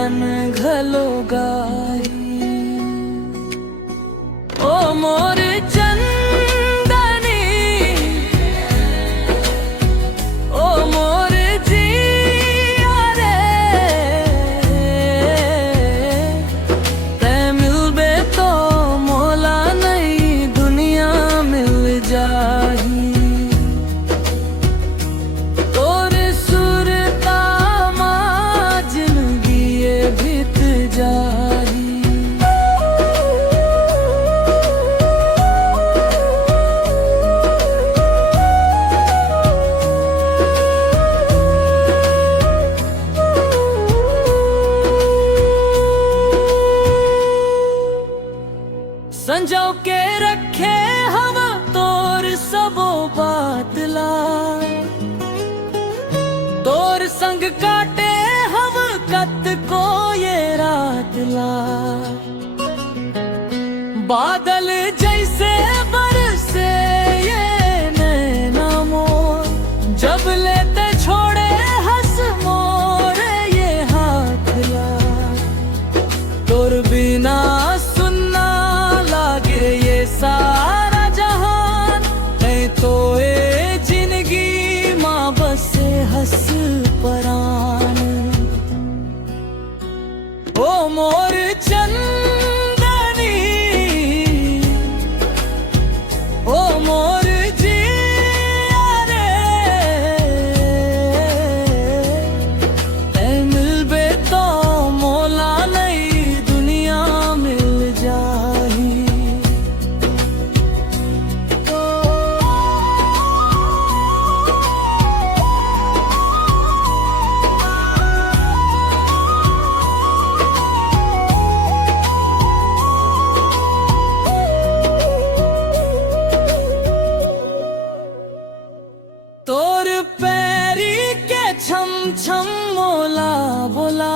तन घलो गाई। ओ मोर चंदनी, ओ मोर जिया रे, तै मिलबे तो मोला नहीं दुनिया मिल जाही। तोर सुरता मा जिंदगी बीत जाही। संजो के रखे हवा तोर सबो बातला, तोर संग काटे हम कत को ये रातला। बादल जैसे बरसे ये नैना मोर, जब लेते छोड़े हंस मोर ये हाथला। तोर बिना सारा जहान नहीं तो ए जिंदगी माँ बसे हंस परान। ओ मोर चंदनी, ओ मोर जिया रे, तै मिलबे तो मोला नहीं दुनिया मिल जाही। तोर पैरी के छम छम मोला बोला,